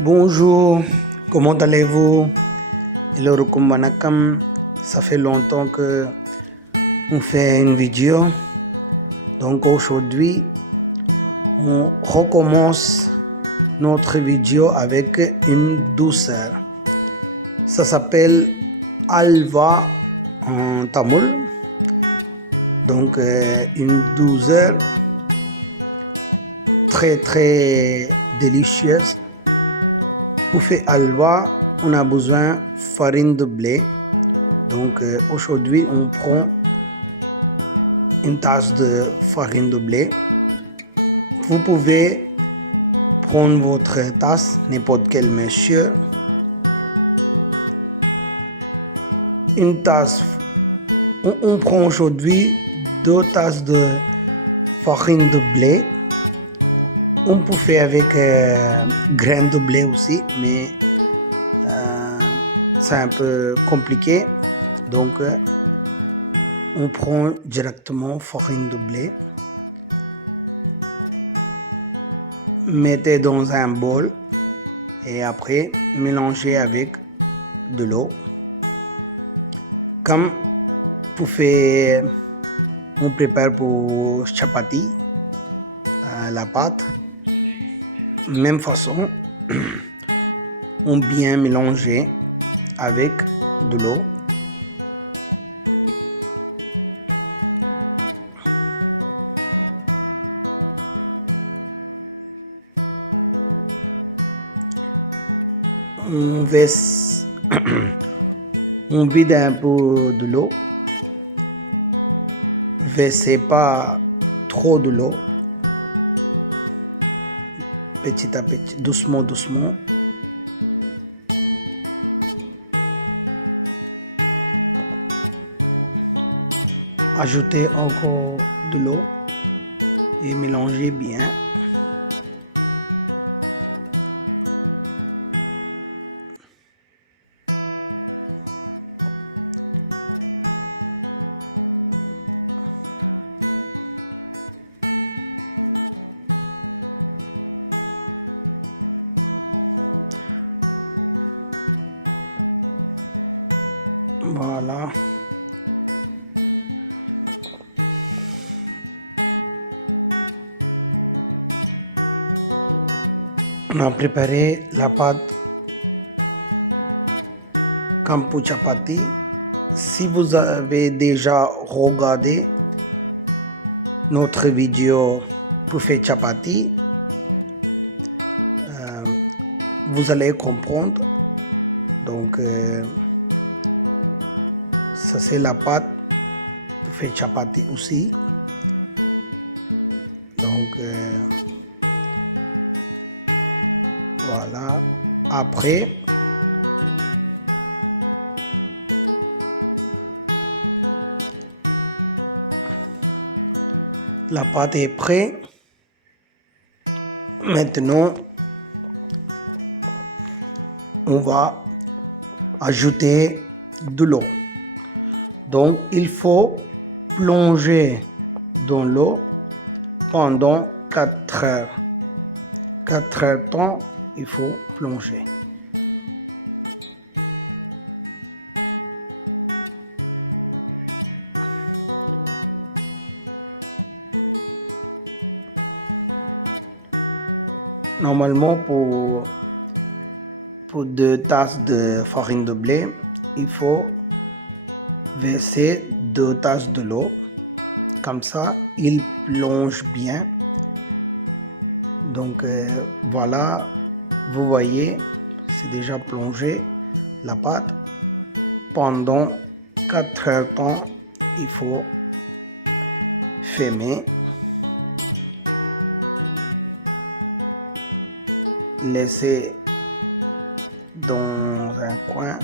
Bonjour, comment allez-vous? Elorukum Vanakam, ça fait longtemps que on fait une vidéo. Donc aujourd'hui, on recommence notre vidéo avec une douceur. Ça s'appelle Alva en tamoul. Donc une douceur très délicieuse. Pour faire halwa, on a besoin de farine de blé. Donc aujourd'hui, on prend une tasse de farine de blé. Vous pouvez prendre votre tasse, n'importe quelle mesure. Une tasse. On prend aujourd'hui 2 tasses de farine de blé. On peut faire avec graines de blé aussi, mais c'est un peu compliqué. Donc, on prend directement farine de blé. Mettez dans un bol et après mélangez avec de l'eau. Comme pour faire, on prépare pour chapati, la pâte. Même façon, on bien mélanger avec de l'eau. On verse, on vide un peu de l'eau. Versez pas trop de l'eau. Petit à petit, doucement. Ajoutez encore de l'eau et mélangez bien. Voilà. On a préparé la pâte comme pour chapati. Si vous avez déjà regardé notre vidéo pour faire chapati, vous allez comprendre. Donc, ça c'est la pâte pour faire chapati aussi. Donc, voilà. Après, la pâte est prête. Maintenant, on va ajouter de l'eau. Donc, il faut plonger dans l'eau pendant 4 heures. 4 heures de temps, il faut plonger. Normalement, pour 2 tasses de farine de blé, il faut verser 2 tasses de l'eau. Comme ça, il plonge bien. Donc voilà, vous voyez, c'est déjà plongé la pâte. Pendant 4 heures de temps, il faut fermer. Laisser dans un coin.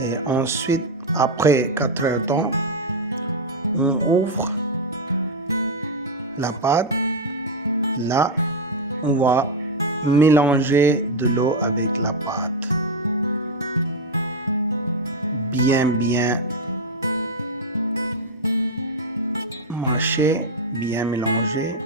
Et ensuite, après 4 heures de temps, on ouvre la pâte. Là, on va mélanger de l'eau avec la pâte. Bien mâcher, bien mélanger.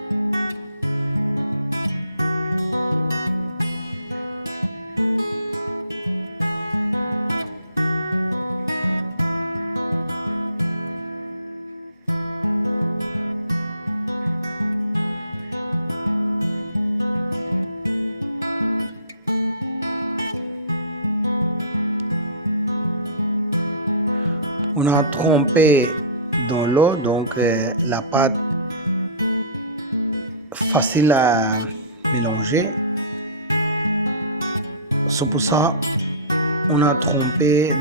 On a trempé dans l'eau, donc la pâte facile à mélanger. C'est pour ça on a trempé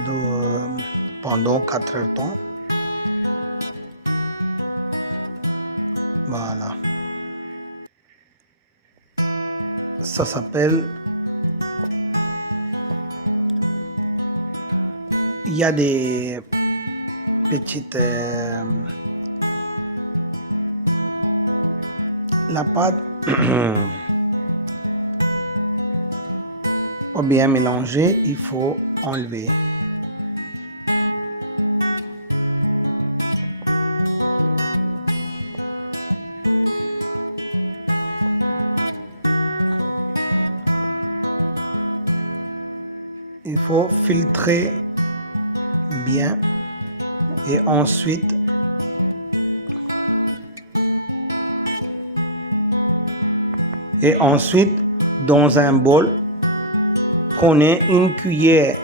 pendant 4 heures de temps. Voilà. Ça s'appelle... Il y a des petites... la pâte pas bien mélangée, il faut enlever. Il faut filtrer bien et ensuite dans un bol prenez une cuillère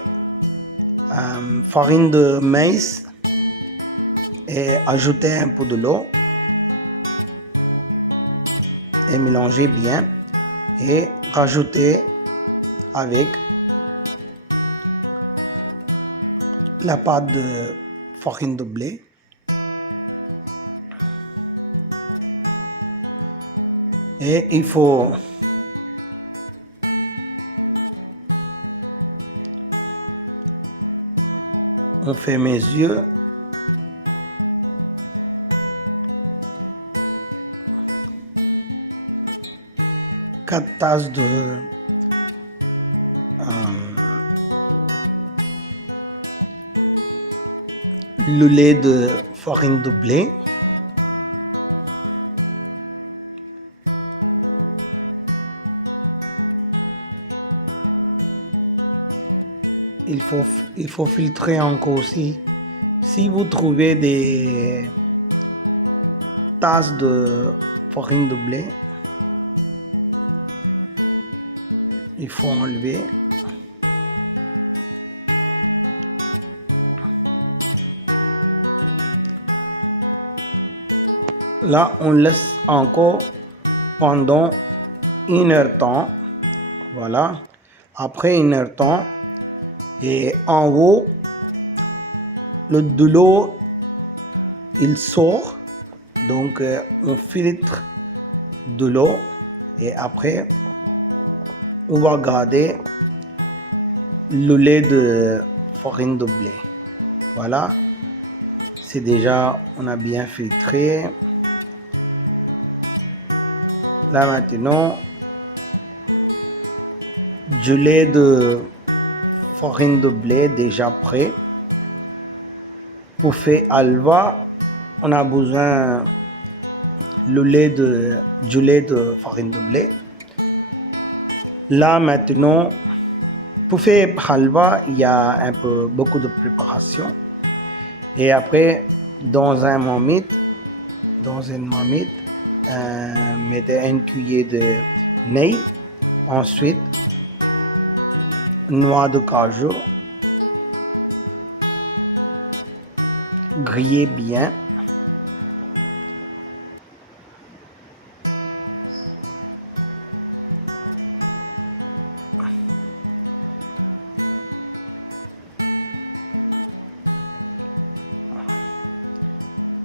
farine de maïs et ajoutez un peu de l'eau et mélangez bien et rajoutez avec la pâte de farine de blé. Et il faut on fait mes yeux. Quatre tasses de le lait de farine de blé. Il faut filtrer encore aussi. Si vous trouvez des tasses de farine de blé, il faut enlever. Là, on laisse encore pendant 1 heure de temps. Voilà. Après 1 heure de temps, et en haut, de l'eau, il sort. Donc, on filtre de l'eau et après, on va garder le lait de farine de blé. Voilà. C'est déjà, on a bien filtré. Là maintenant, du lait de farine de blé déjà prêt. Pour faire halva, on a besoin du lait de farine de blé. Là maintenant, pour faire halva, il y a beaucoup de préparation. Et après, dans une marmite, mettez une cuillère de neige. Ensuite, noix de cajou, grillez bien.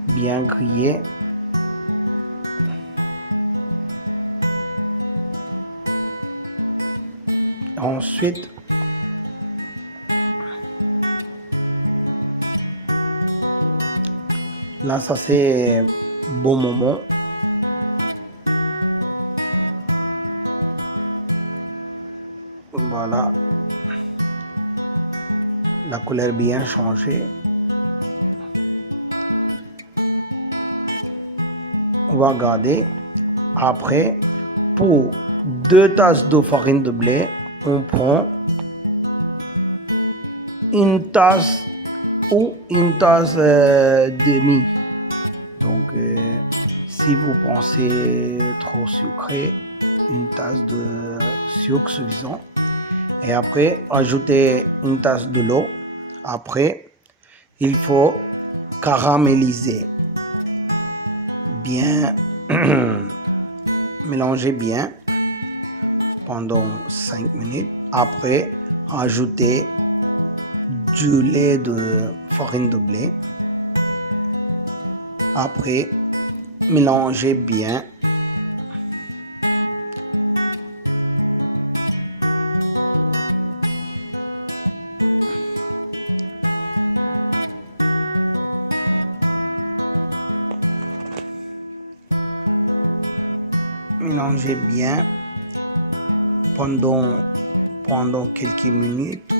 Bien grillé. Ensuite, là, ça c'est bon moment. Voilà. La couleur bien changée. On va garder. Après, pour 2 tasses de farine de blé, on prend 1 tasse ou 1 tasse demi. Donc, si vous pensez trop sucré, 1 tasse de sucre suffisant. Et après, ajoutez 1 tasse de l'eau. Après, Il faut caraméliser. Bien mélanger bien pendant 5 minutes. Après, ajouter du lait de farine de blé. Après, mélanger bien. Mélanger bien pendant quelques minutes.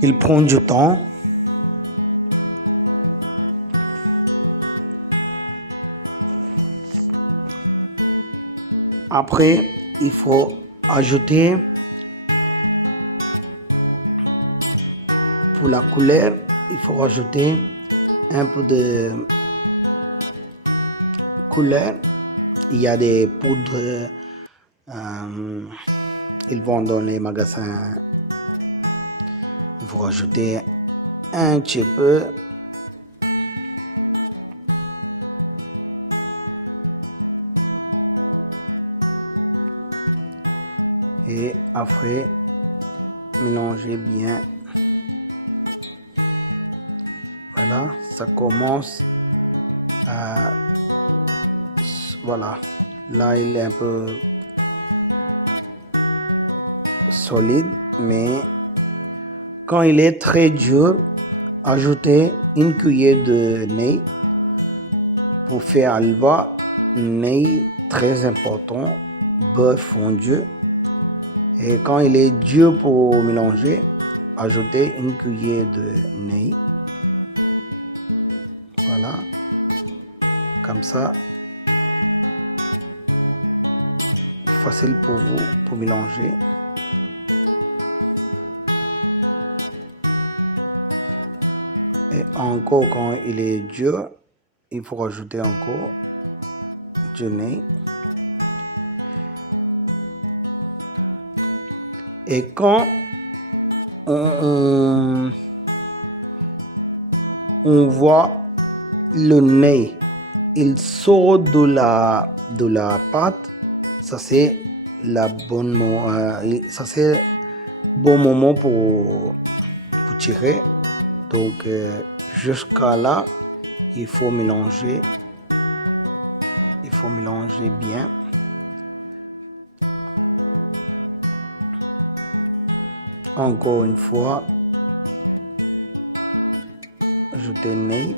Il prend du temps. Après, il faut ajouter pour la couleur, il faut rajouter un peu de couleur. Il y a des poudres, ils vendent dans les magasins. Il faut rajouter un petit peu. Et après, mélanger bien. Voilà, ça commence à... Voilà, là il est un peu solide, mais quand il est très dur, ajoutez une cuillère de lait pour faire halva. Lait très important, beurre fondu. Et quand il est dur pour mélanger, ajoutez une cuillère de lait. Voilà, comme ça, facile pour vous pour mélanger. Et encore, quand il est dur, il faut rajouter encore du lait. Et quand on voit le lait, il sort de la pâte, ça c'est ça c'est bon moment pour tirer. Donc jusqu'à là, il faut mélanger bien. Encore une fois, ajouter le lait.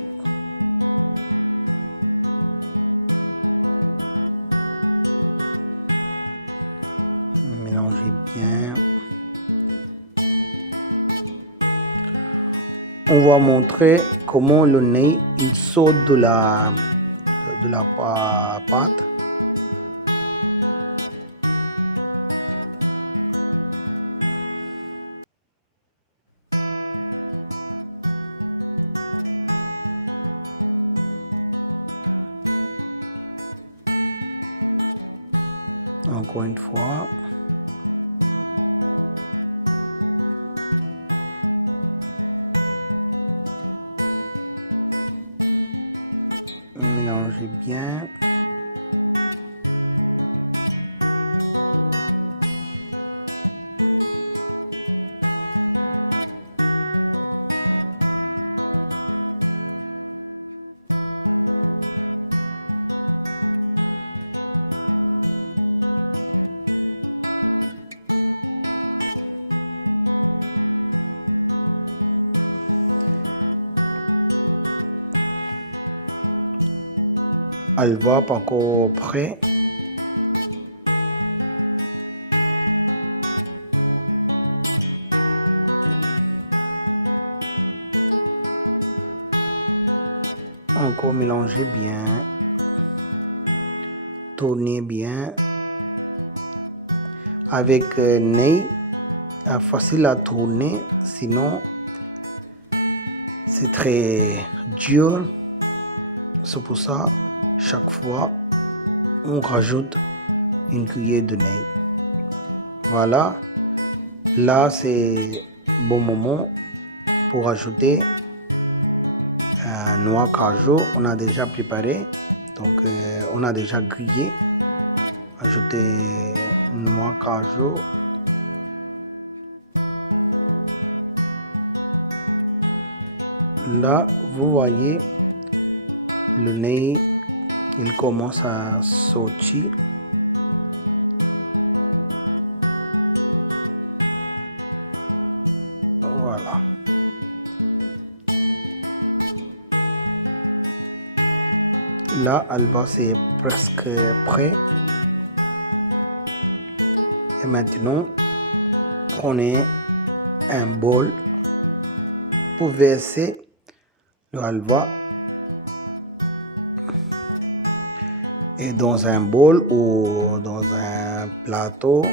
Mélanger bien. On va montrer comment le lait il sort de la pâte. Encore une fois. Mélangez bien. Halva pas encore prêt. Encore mélanger bien. Tourner bien. Avec lait, facile à tourner, sinon c'est très dur. C'est pour ça, chaque fois, on rajoute une cuillère de lait. Voilà, là c'est bon moment pour ajouter noix cajou, on a déjà préparé. Donc, on a déjà grillé. Ajouter noix cajou. Là, vous voyez, le nez, il commence à sortir. Voilà. Là, halva, c'est presque prêt. Et maintenant, prenez un bol pour verser le halva. Et dans un bol ou dans un plateau,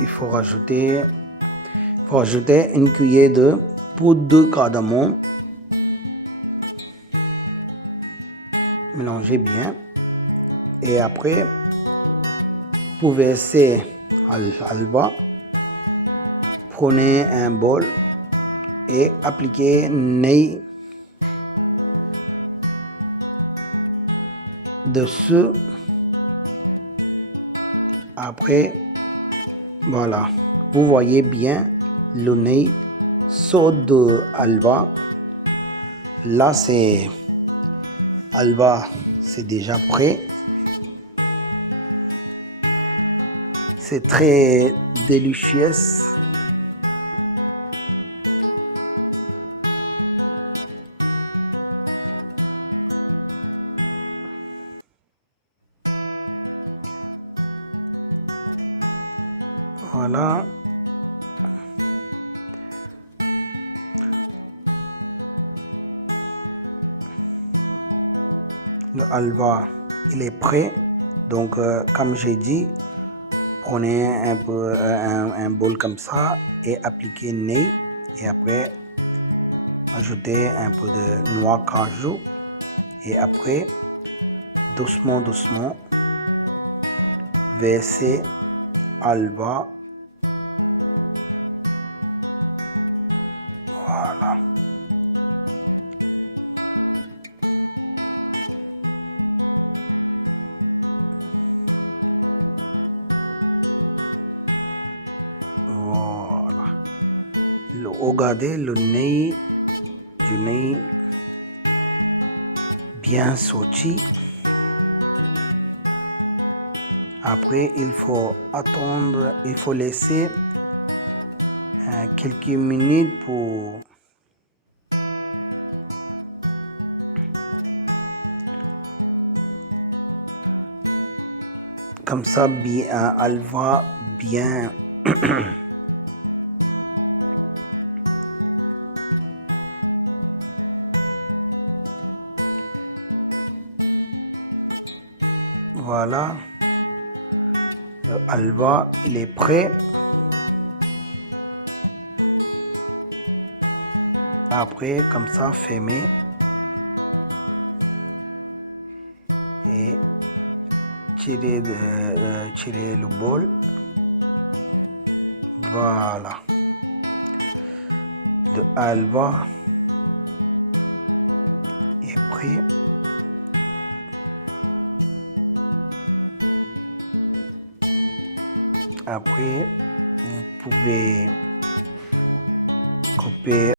il faut rajouter une cuillère de poudre de cardamome. Mélangez bien. Et après, pour verser halva, prenez un bol et appliquez nez dessus. Après, voilà, vous voyez bien le nez sort de halva. Là, c'est halva, c'est déjà prêt. C'est très délicieux. Voilà. Le halva, il est prêt. Donc, comme j'ai dit, prenez un peu un bol comme ça et appliquez nez. Et après, ajoutez un peu de noix cajou. Et après, doucement, versez halva. Voilà. Voilà. Regardez le nez du nez bien sorti. Après, il faut attendre, il faut laisser quelques minutes pour comme ça, bien, halva bien. Voilà, le halva, il est prêt. Après, comme ça, fermez et tirez le bol. Voilà, le halva est prêt. Après, vous pouvez couper